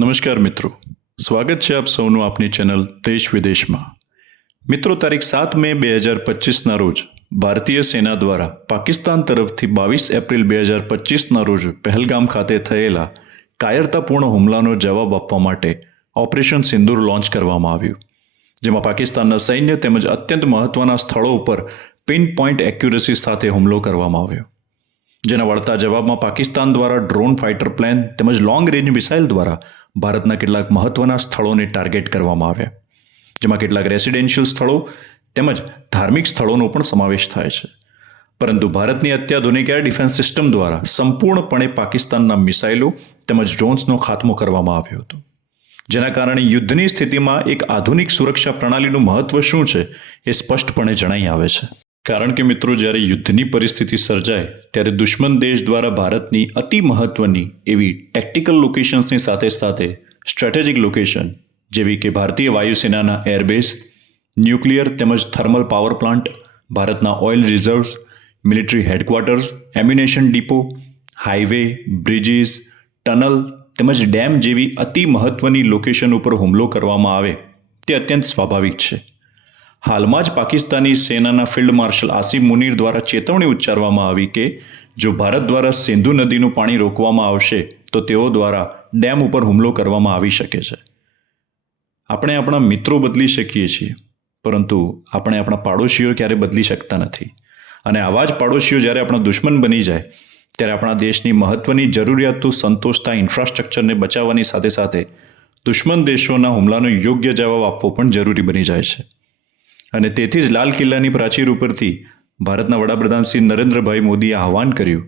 નમસ્કાર મિત્રો, સ્વાગત છે આપ સૌનું આપની ચેનલ દેશ વિદેશમાં. મિત્રો, તારીખ 7 મે 2025ના રોજ ભારતીય સેના દ્વારા પાકિસ્તાન તરફથી 22 એપ્રિલ 2025ના રોજ પહેલગામ ખાતે થયેલા કાયરતાપૂર્ણ હુમલાનો જવાબ આપવા માટે ઓપરેશન સિંદૂર લોન્ચ કરવામાં આવ્યું, જેમાં પાકિસ્તાનના સૈન્ય તેમજ અત્યંત મહત્વના સ્થળો ઉપર પિન પોઈન્ટ એક્યુરેસી સાથે હુમલો કરવામાં આવ્યો. જેના વળતા જવાબમાં પાકિસ્તાન દ્વારા ડ્રોન, ફાઇટર પ્લેન તેમજ લોંગ રેન્જ મિસાઇલ દ્વારા ભારતના કેટલાક મહત્વના સ્થળોને ટાર્ગેટ કરવામાં આવ્યા, જેમાં કેટલાક રેસિડેન્શિયલ સ્થળો તેમજ ધાર્મિક સ્થળોનો પણ સમાવેશ થાય છે. પરંતુ ભારતની અત્યાધુનિક એર ડિફેન્સ સિસ્ટમ દ્વારા સંપૂર્ણપણે પાકિસ્તાનના મિસાઇલો તેમજ ડ્રોન્સનો ખાત્મો કરવામાં આવ્યો હતો, જેના કારણે યુદ્ધની સ્થિતિમાં એક આધુનિક સુરક્ષા પ્રણાલીનું મહત્વ શું છે એ સ્પષ્ટપણે જણાઈ આવે છે. કારણ કે મિત્રો, જ્યારે યુદ્ધની પરિસ્થિતિ સર્જાય ત્યારે દુશ્મન દેશ દ્વારા ભારતની અતિ મહત્વની એવી ટેક્ટિકલ લોકેશન્સની સાથે સાથે સ્ટ્રેટેજિક લોકેશન જેવી કે ભારતીય વાયુસેનાના એરબેઝ, ન્યુક્લિયર તેમજ થર્મલ પાવર પ્લાન્ટ, ભારતના oil reserves, military headquarters, ammunition depot, highway, bridges, tunnel તેમજ ડેમ જેવી અતિ મહત્વની લોકેશન ઉપર હુમલો કરવામાં આવે તે અત્યંત સ્વાભાવિક છે. હાલમાં જ પાકિસ્તાની સેનાના ફિલ્ડ માર્શલ આસિમ મુનીર દ્વારા ચેતવણી ઉચ્ચારવામાં આવી કે જો ભારત દ્વારા સિંધુ નદીનું પાણી રોકવામાં આવશે તો તેઓ દ્વારા ડેમ ઉપર હુમલો કરવામાં આવી શકે છે. આપણે આપણા મિત્રો બદલી શકીએ છીએ, પરંતુ આપણે આપણા પાડોશીઓ ક્યારે બદલી શકતા નથી. અને આવા જ પાડોશીઓ જ્યારે આપણા દુશ્મન બની જાય ત્યારે આપણા દેશની મહત્વની જરૂરિયાતો સંતોષતા ઇન્ફ્રાસ્ટ્રક્ચરને બચાવવાની સાથે સાથે દુશ્મન દેશોના હુમલાનો યોગ્ય જવાબ આપવો પણ જરૂરી બની જાય છે. અને તેથી જ લાલ કિલ્લાની પ્રાચીર ઉપરથી ભારતના વડાપ્રધાન શ્રી નરેન્દ્રભાઈ મોદીએ આહવાન કર્યું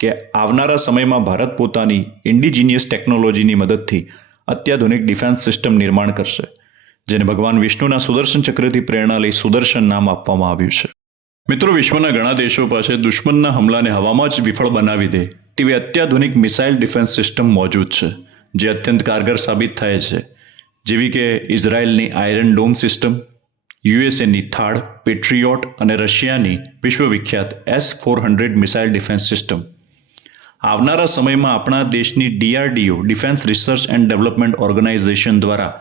કે આવનારા સમયમાં ભારત પોતાની ઇન્ડિજિનિયસ ટેકનોલોજીની મદદથી અત્યાધુનિક ડિફેન્સ સિસ્ટમ નિર્માણ કરશે, જેને ભગવાન વિષ્ણુના સુદર્શન ચક્રથી પ્રેરણા લઈ સુદર્શન નામ આપવામાં આવ્યું છે. મિત્રો, વિશ્વના ઘણા દેશો પાસે દુશ્મનના હુમલાને હવામાં જ વિફળ બનાવી દે તેવી અત્યાધુનિક મિસાઇલ ડિફેન્સ સિસ્ટમ મોજૂદ છે, જે અત્યંત કારગર સાબિત થાય છે, જેવી કે ઇઝરાયલની આયરન ડોમ સિસ્ટમ, યુએસએની થાડ, પેટ્રિયોટ અને રશિયાની વિશ્વવિખ્યાત S-400 મિસાઇલ ડિફેન્સ સિસ્ટમ. આવનારા સમયમાં આપણા દેશની DRDO defence research and development organisation દ્વારા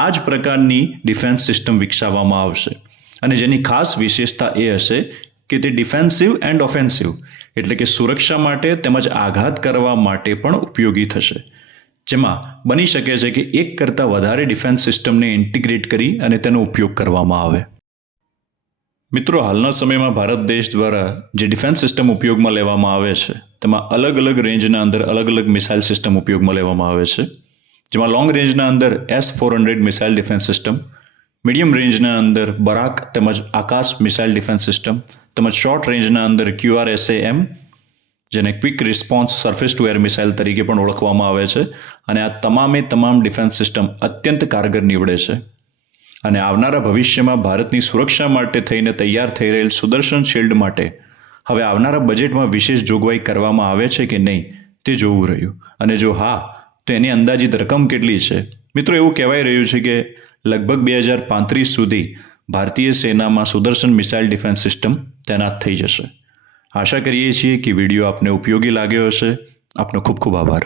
આ જ પ્રકારની ડિફેન્સ સિસ્ટમ વિકસાવવામાં આવશે, અને જેની ખાસ વિશેષતા એ હશે કે તે ડિફેન્સિવ એન્ડ ઓફેન્સિવ એટલે કે સુરક્ષા માટે તેમજ આઘાત કરવા માટે પણ ઉપયોગી થશે, જેમાં બની શકે છે કે એક કરતાં વધારે ડિફેન્સ સિસ્ટમને ઇન્ટિગ્રેટ કરી અને તેનો ઉપયોગ કરવામાં આવે. મિત્રો, હાલના સમયમાં ભારત દેશ દ્વારા જે ડિફેન્સ સિસ્ટમ ઉપયોગમાં લેવામાં આવે છે તેમાં અલગ અલગ રેન્જના અંદર અલગ અલગ મિસાઇલ સિસ્ટમ ઉપયોગમાં લેવામાં આવે છે, જેમાં લોંગ રેન્જના અંદર S-400 missile defence system, medium રેન્જના અંદર બરાક તેમજ આકાશ મિસાઇલ ડિફેન્સ સિસ્ટમ તેમજ શોર્ટ રેન્જના અંદર QRSAM, જેને quick response surface two air missile તરીકે પણ ઓળખવામાં આવે છે. અને આ તમામ ડિફેન્સ સિસ્ટમ અત્યંત કારગર નીવડે છે. અને આવનારા ભવિષ્યમાં ભારતની સુરક્ષા માટે થઈને તૈયાર થઈ રહેલ સુદર્શન શિલ્ડ માટે હવે આવનારા બજેટમાં વિશેષ જોગવાઈ કરવામાં આવે છે કે નહીં તે જોવું રહ્યું. અને જો હા, તો એની અંદાજિત રકમ કેટલી છે? મિત્રો, એવું કહેવાય રહ્યું છે કે લગભગ 2035 સુધી ભારતીય સેનામાં સુદર્શન મિસાઇલ ડિફેન્સ સિસ્ટમ તૈનાત થઈ જશે. આશા કરીએ છીએ કે વિડીયો આપને ઉપયોગી લાગ્યો હશે. આપનો ખૂબ ખૂબ આભાર.